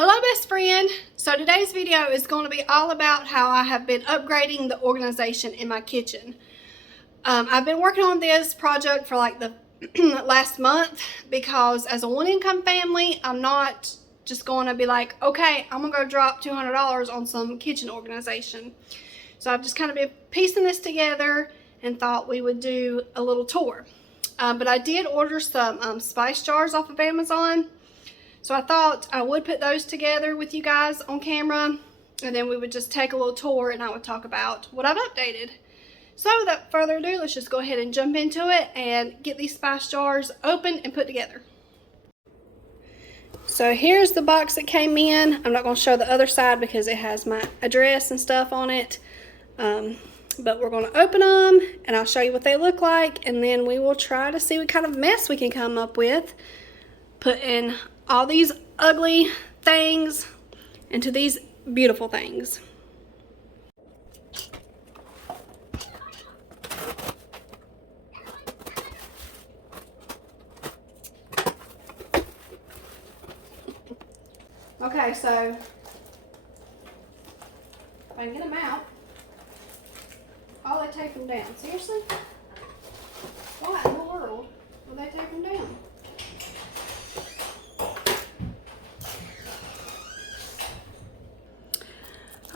Hello best friend. So today's video is going to be all about how I have been upgrading the organization in my kitchen. I've been working on this project for like the last month because as a one-income family, I'm not just going to be like, okay, I'm going to go drop $200 on some kitchen organization. So I've just kind of been piecing this together and thought we would do a little tour. But I did order some spice jars off of Amazon. So I thought I would put those together with you guys on camera, and then we would just take a little tour and I would talk about what I've updated. So without further ado, let's just go ahead and jump into it and get these spice jars open and put together. So here's the box that came in. I'm not going to show the other side because it has my address and stuff on it. But we're going to open them and I'll show you what they look like, and then we will try to see what kind of mess we can come up with putting all these ugly things into these beautiful things. Okay, so if I can get them out, oh, they tape them down. Seriously? Why in the world would they tape them down?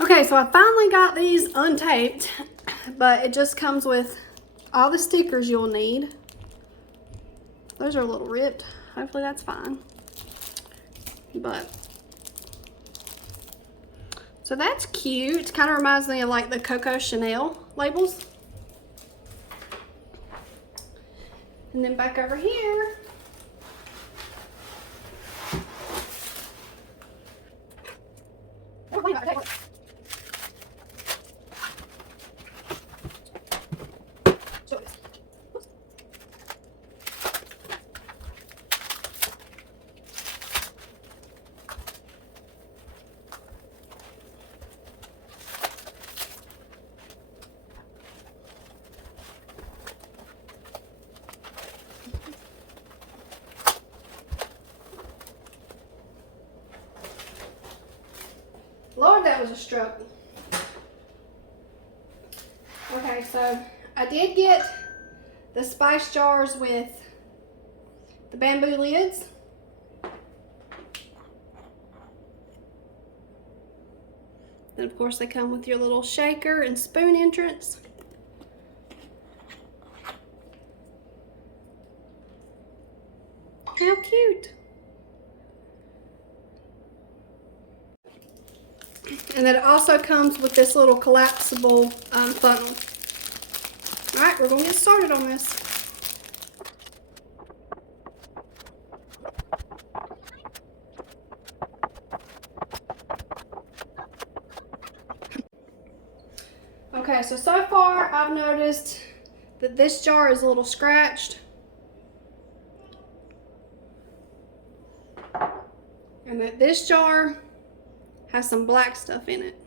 Okay, so I finally got these untaped, but it just comes with all the stickers you'll need. Those are a little ripped. Hopefully that's fine. But so that's cute. Kind of reminds me of like the Coco Chanel labels. And then back over here, Lord, that was a struggle. Okay, so I did get the spice jars with the bamboo lids. Then of course they come with your little shaker and spoon entrance. How cute. And then it also comes with this little collapsible funnel. All right, we're gonna get started on this. Okay, so far I've noticed that this jar is a little scratched. And that this jar has some black stuff in it.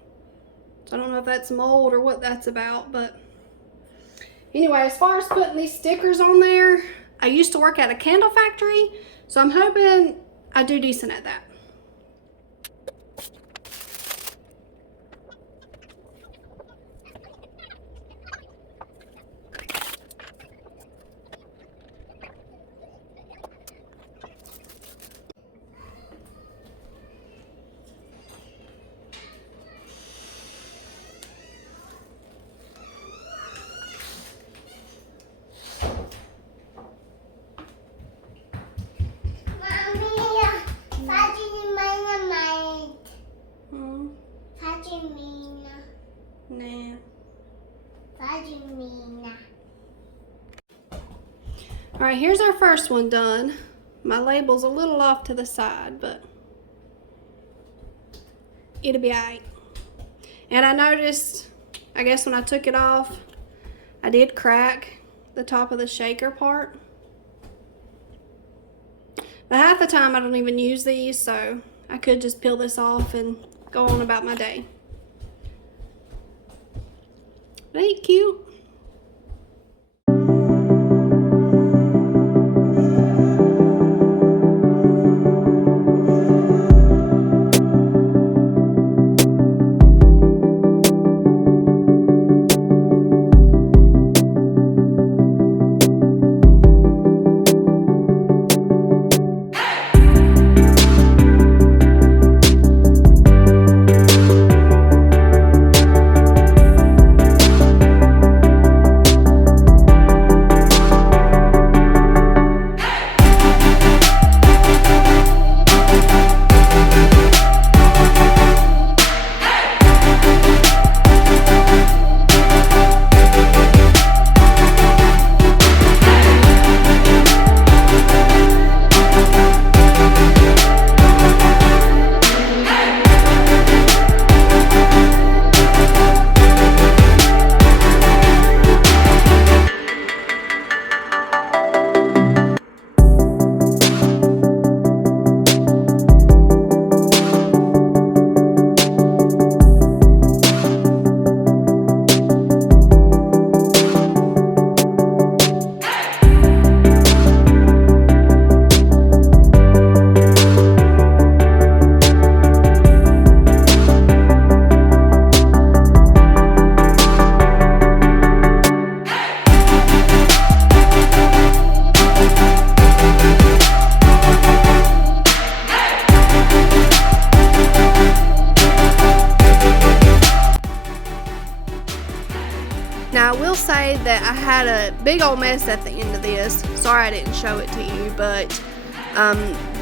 So I don't know if that's mold or what that's about, but anyway, as far as putting these stickers on there, I used to work at a candle factory, so I'm hoping I do decent at that. Alright, here's our first one done. My label's a little off to the side, but it'll be alright. And I noticed, I guess when I took it off, I did crack the top of the shaker part. But half the time I don't even use these, so I could just peel this off and go on about my day. But ain't cute? will say that I had a big old mess at the end of this. Sorry I didn't show it to you, but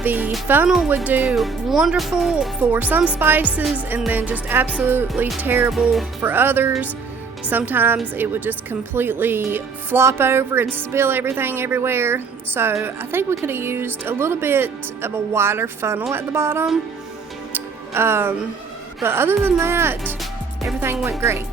the funnel would do wonderful for some spices and then just absolutely terrible for others. Sometimes it would just completely flop over and spill everything everywhere. So I think we could have used a little bit of a wider funnel at the bottom. But other than that, everything went great.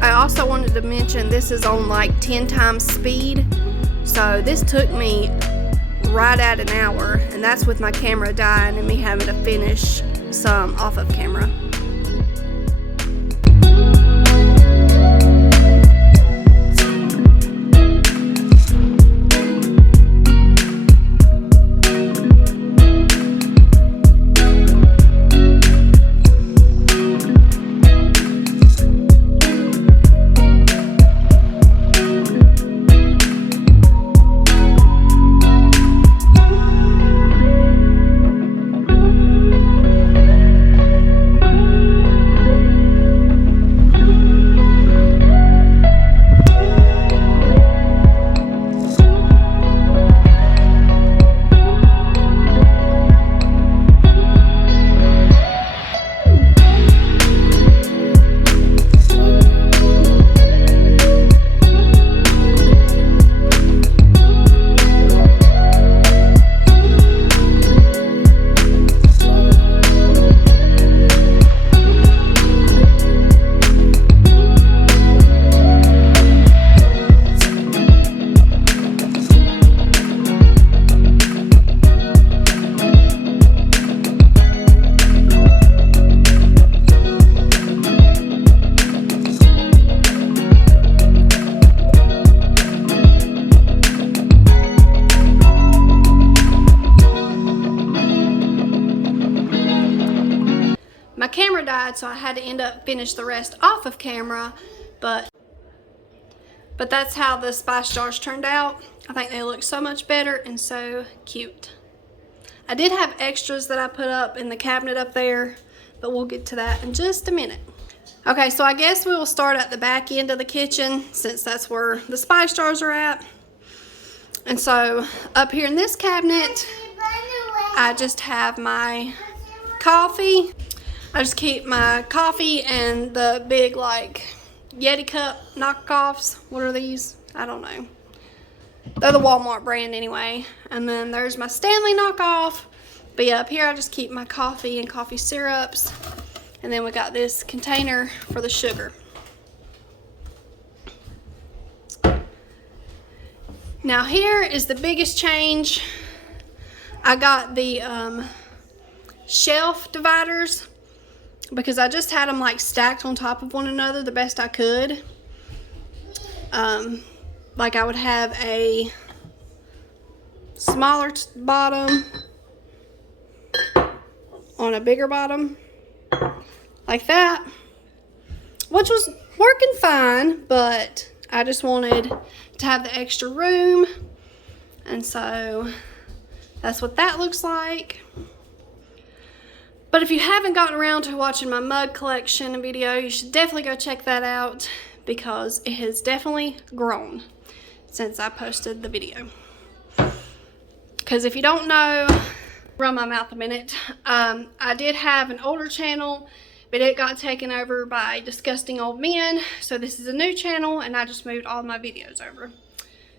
I also wanted to mention this is on like 10 times speed, so this took me right at an hour, and that's with my camera dying and me having to finish some off of camera. My camera died, so I had to end up finish the rest off of camera, but that's how the spice jars turned out. I think they look so much better and so cute. I did have extras that I put up in the cabinet up there, but we'll get to that in just a minute. Okay, so I guess we will start at the back end of the kitchen since that's where the spice jars are at. And so up here in this cabinet, I just have my coffee. I just keep my coffee and the big like Yeti cup knockoffs. What are these? I don't know. They're the Walmart brand anyway. And then there's my Stanley knockoff. But yeah, up here I just keep my coffee and coffee syrups. And then we got this container for the sugar. Now here is the biggest change. I got the shelf dividers, because I just had them like stacked on top of one another the best I could. Like I would have a smaller bottom on a bigger bottom, like that, which was working fine, but I just wanted to have the extra room, and so that's what that looks like. But if you haven't gotten around to watching my mug collection video, you should definitely go check that out, because it has definitely grown since I posted the video. Because if you don't know, run my mouth a minute, I did have an older channel, but it got taken over by disgusting old men. So this is a new channel, and I just moved all my videos over.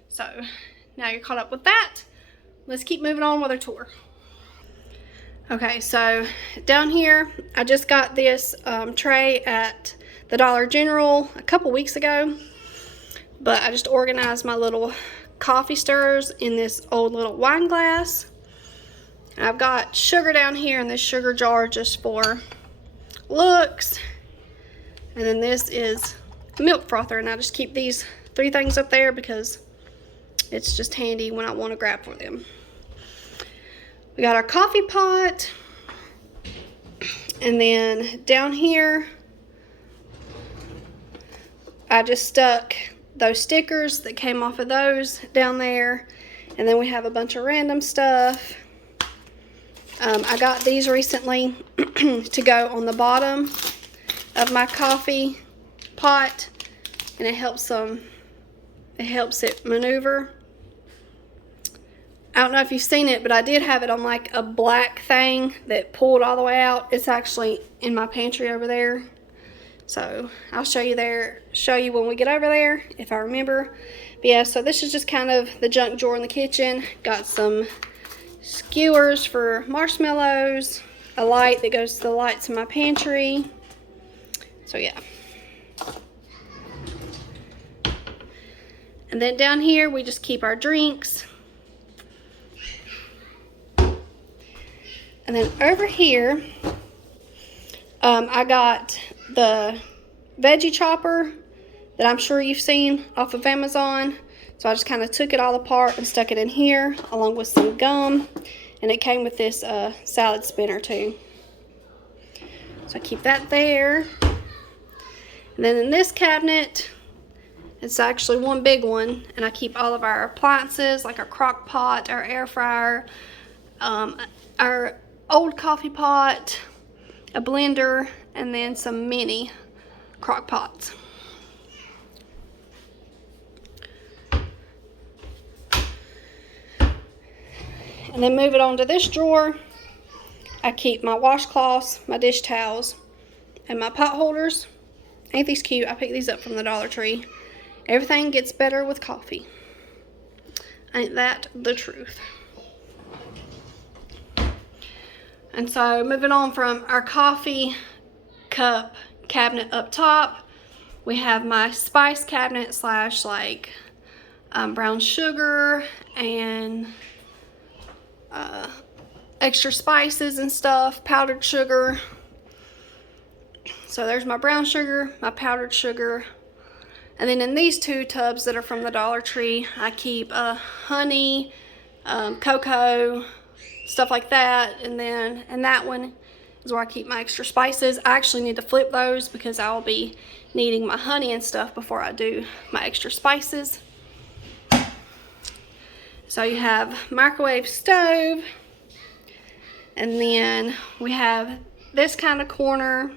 So now you're caught up with that. Let's keep moving on with our tour. Okay, so down here, I just got this tray at the Dollar General a couple weeks ago, but I just organized my little coffee stirrers in this old little wine glass. And I've got sugar down here in this sugar jar just for looks. And then this is milk frother, and I just keep these 3 things up there because it's just handy when I want to grab for them. We got our coffee pot, and then down here I just stuck those stickers that came off of those down there, and then we have a bunch of random stuff. I got these recently to go on the bottom of my coffee pot, and it helps it maneuver. I don't know if you've seen it, but I did have it on like a black thing that pulled all the way out. It's actually in my pantry over there. So I'll show you when we get over there, if I remember. But yeah, so this is just kind of the junk drawer in the kitchen. Got some skewers for marshmallows, a light that goes to the lights in my pantry. So yeah. And then down here, we just keep our drinks. And then over here, I got the veggie chopper that I'm sure you've seen off of Amazon. So I just kind of took it all apart and stuck it in here along with some gum. And it came with this salad spinner too. So I keep that there. And then in this cabinet, it's actually one big one, and I keep all of our appliances like our crock pot, our air fryer, our old coffee pot, a blender, and then some mini crock pots. And then move it on to this drawer. I keep my washcloths, my dish towels, and my pot holders. Ain't these cute? I picked these up from the Dollar Tree. Everything gets better with coffee. Ain't that the truth? And so moving on from our coffee cup cabinet up top, we have my spice cabinet slash like brown sugar and extra spices and stuff, powdered sugar. So there's my brown sugar, my powdered sugar. And then in these 2 tubs that are from the Dollar Tree, I keep honey, cocoa, stuff like that. And then in that one is where I keep my extra spices. I actually need to flip those because I'll be needing my honey and stuff before I do my extra spices. So you have microwave stove, and then we have this kind of corner,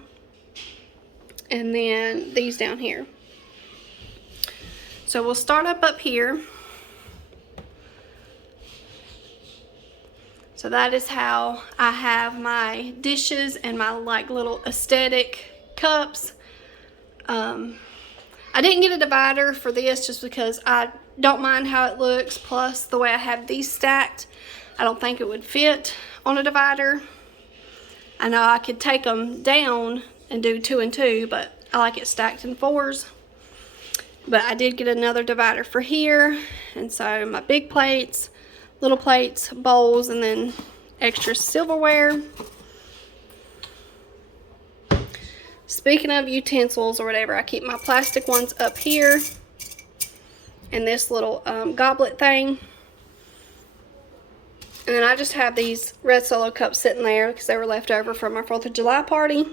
and then these down here. So we'll start up here. So that is how I have my dishes and my like little aesthetic cups. I didn't get a divider for this just because I don't mind how it looks, plus the way I have these stacked, I don't think it would fit on a divider. I know I could take them down and do 2 and 2, but I like it stacked in 4s. But I did get another divider for here, and so my big plates, little plates, bowls, and then extra silverware. Speaking of utensils or whatever, I keep my plastic ones up here in this little goblet thing. And then I just have these red Solo cups sitting there because they were left over from our 4th of July party.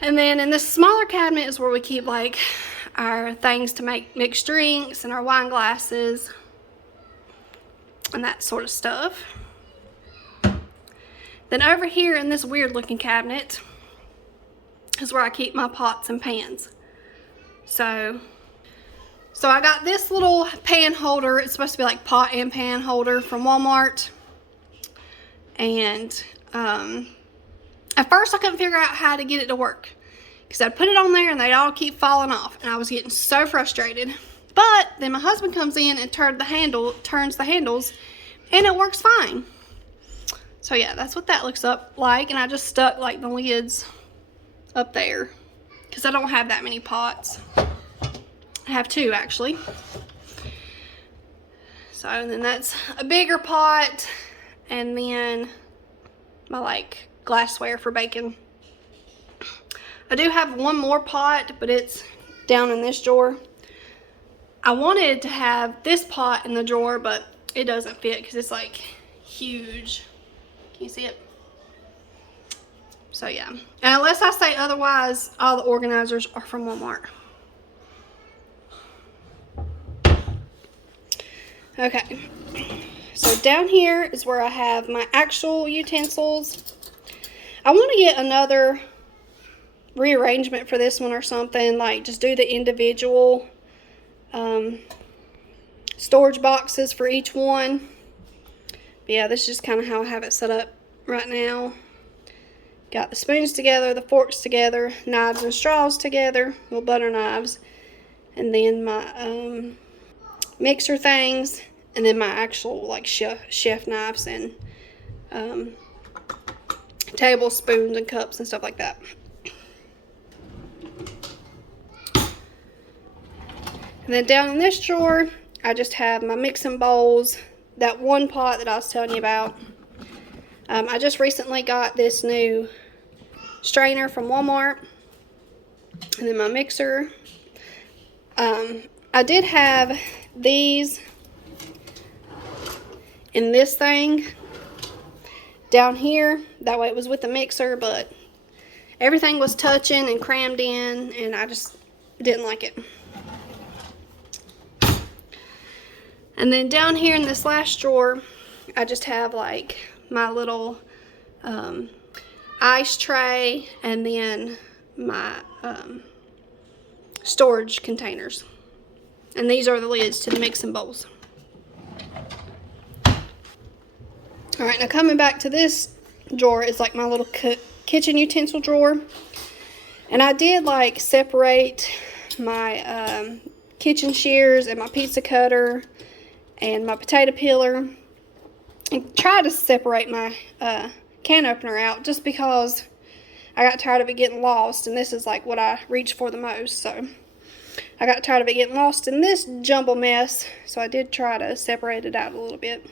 And then in this smaller cabinet is where we keep like our things to make mixed drinks and our wine glasses and that sort of stuff. Then over here in this weird looking cabinet is where I keep my pots and pans. So I got this little pan holder. It's supposed to be like pot and pan holder from Walmart. And at first I couldn't figure out how to get it to work, because I'd put it on there and they'd all keep falling off, and I was getting so frustrated. But then my husband comes in and turns the handles, and it works fine. So yeah, that's what that looks like. And I just stuck like the lids up there because I don't have that many pots. I have 2 actually. So, and then that's a bigger pot, and then my like glassware for baking. I do have one more pot, but it's down in this drawer. I wanted to have this pot in the drawer, but it doesn't fit because it's like huge. Can you see it? So yeah, and unless I say otherwise, all the organizers are from Walmart. Okay, so down here is where I have my actual utensils. I want to get another rearrangement for this one or something, like just do the individual storage boxes for each one. But yeah, this is just kind of how I have it set up right now. Got the spoons together, the forks together, knives and straws together, little butter knives, and then my mixer things, and then my actual like chef knives and tablespoons and cups and stuff like that. And then down in this drawer, I just have my mixing bowls, that one pot that I was telling you about. I just recently got this new strainer from Walmart, and then my mixer. I did have these in this thing down here. That way it was with the mixer, but everything was touching and crammed in, and I just didn't like it. And then down here in this last drawer, I just have like my little ice tray, and then my storage containers. And these are the lids to the mixing bowls. Alright, now coming back to this drawer is like my little kitchen utensil drawer. And I did like separate my kitchen shears and my pizza cutter and my potato peeler, and try to separate my can opener out just because I got tired of it getting lost, and this is like what I reach for the most. So I got tired of it getting lost in this jumble mess, so I did try to separate it out a little bit.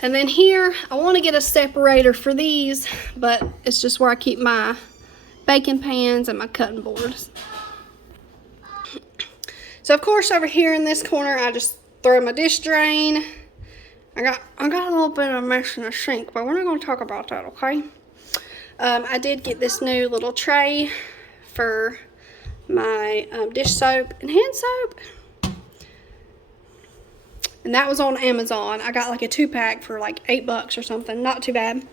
And then here, I want to get a separator for these, but it's just where I keep my baking pans and my cutting boards. So of course over here in this corner, I just throw my dish drain. I got a little bit of a mess in the sink, but we're not going to talk about that, okay? I did get this new little tray for my dish soap and hand soap. And that was on Amazon. I got like a 2-pack for like $8 or something. Not too bad.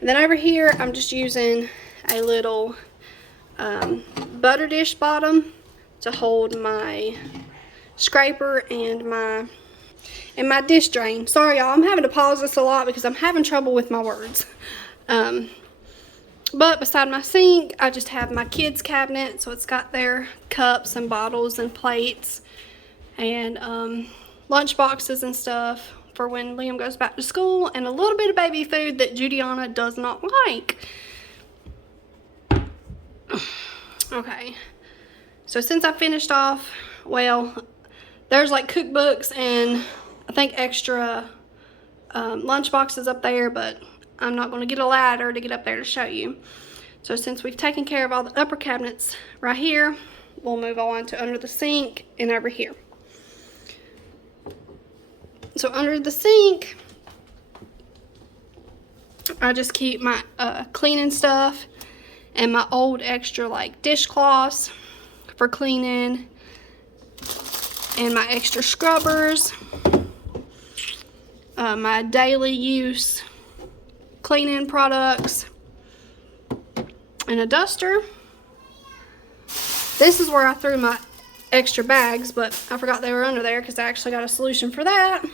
And then over here, I'm just using a little butter dish bottom to hold my scraper and my dish drain. Sorry y'all, I'm having to pause this a lot because I'm having trouble with my words. But beside my sink, I just have my kids cabinet, so it's got their cups and bottles and plates and lunch boxes and stuff for when Liam goes back to school, and a little bit of baby food that Juliana does not like. Okay. So since I finished off, well, there's like cookbooks and I think extra lunch boxes up there, but I'm not going to get a ladder to get up there to show you. So since we've taken care of all the upper cabinets right here, we'll move on to under the sink and over here. So under the sink, I just keep my cleaning stuff and my old extra like dishcloths for cleaning, and my extra scrubbers, my daily use cleaning products, and a duster. This is where I threw my extra bags, but I forgot they were under there because I actually got a solution for that.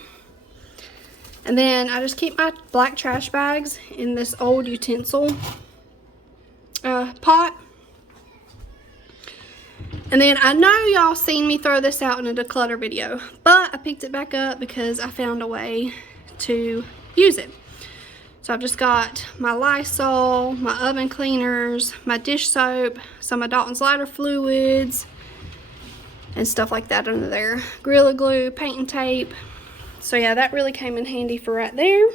And then I just keep my black trash bags in this old utensil pot. And then I know y'all seen me throw this out in a declutter video, but I picked it back up because I found a way to use it. So I've just got my Lysol, my oven cleaners, my dish soap, some of Dalton's lighter fluids, and stuff like that under there. Gorilla Glue, paint and tape. So yeah, that really came in handy for right there.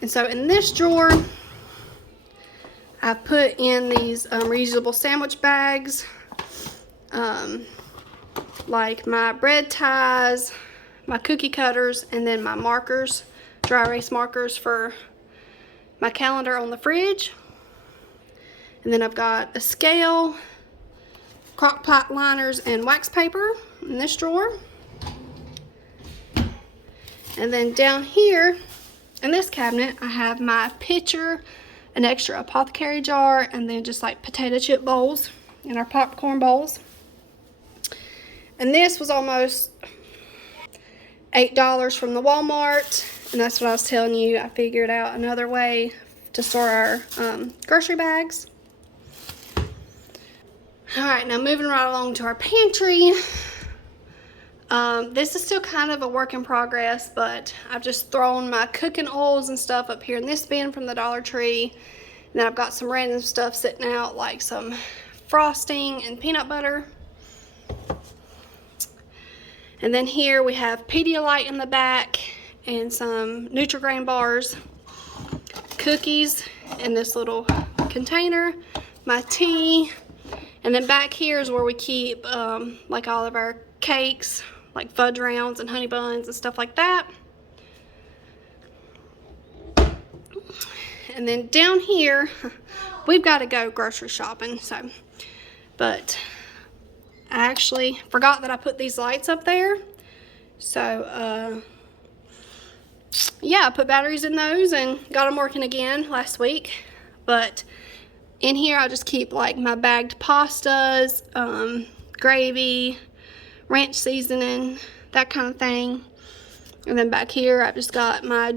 And so in this drawer, I put in these reusable sandwich bags, like my bread ties, my cookie cutters, and then my markers, dry erase markers for my calendar on the fridge. And then I've got a scale, crock pot liners, and wax paper in this drawer. And then down here in this cabinet, I have my pitcher, an extra apothecary jar, and then just like potato chip bowls and our popcorn bowls. And this was almost $8 from the Walmart, and that's what I was telling you. I figured out another way to store our grocery bags. Alright, now moving right along to our pantry. This is still kind of a work in progress, but I've just thrown my cooking oils and stuff up here in this bin from the Dollar Tree. And then I've got some random stuff sitting out, like some frosting and peanut butter. And then here we have Pedialyte in the back and some Nutri-Grain bars, cookies in this little container, my tea, and then back here is where we keep like all of our cakes, like fudge rounds and honey buns and stuff like that. And then down here, we've got to go grocery shopping, but I actually forgot that I put these lights up there. So, yeah, I put batteries in those and got them working again last week. But in here, I just keep like my bagged pastas, gravy, ranch seasoning, that kind of thing. And then back here, I've just got my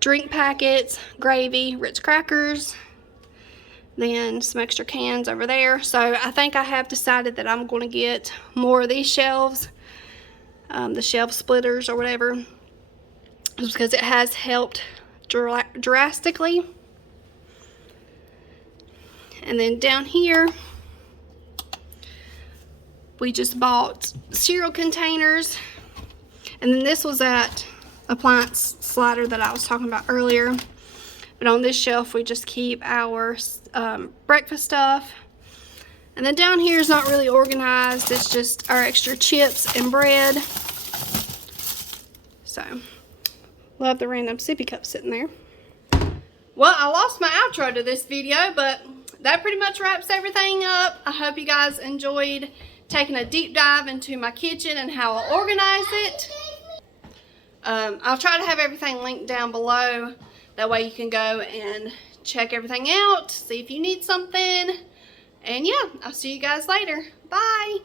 drink packets, gravy, Ritz crackers, then some extra cans over there. So I think I have decided that I'm going to get more of these shelves, the shelf splitters or whatever, just because it has helped drastically. And then down here, we just bought cereal containers, and then this was that appliance slider that I was talking about earlier. But on this shelf, we just keep our breakfast stuff. And then down here is not really organized. It's just our extra chips and bread. So, love the random sippy cup sitting there. Well, I lost my outro to this video, but that pretty much wraps everything up. I hope you guys enjoyed taking a deep dive into my kitchen and how I organize it. I'll try to have everything linked down below. That way you can go and check everything out, see if you need something. And yeah, I'll see you guys later. Bye.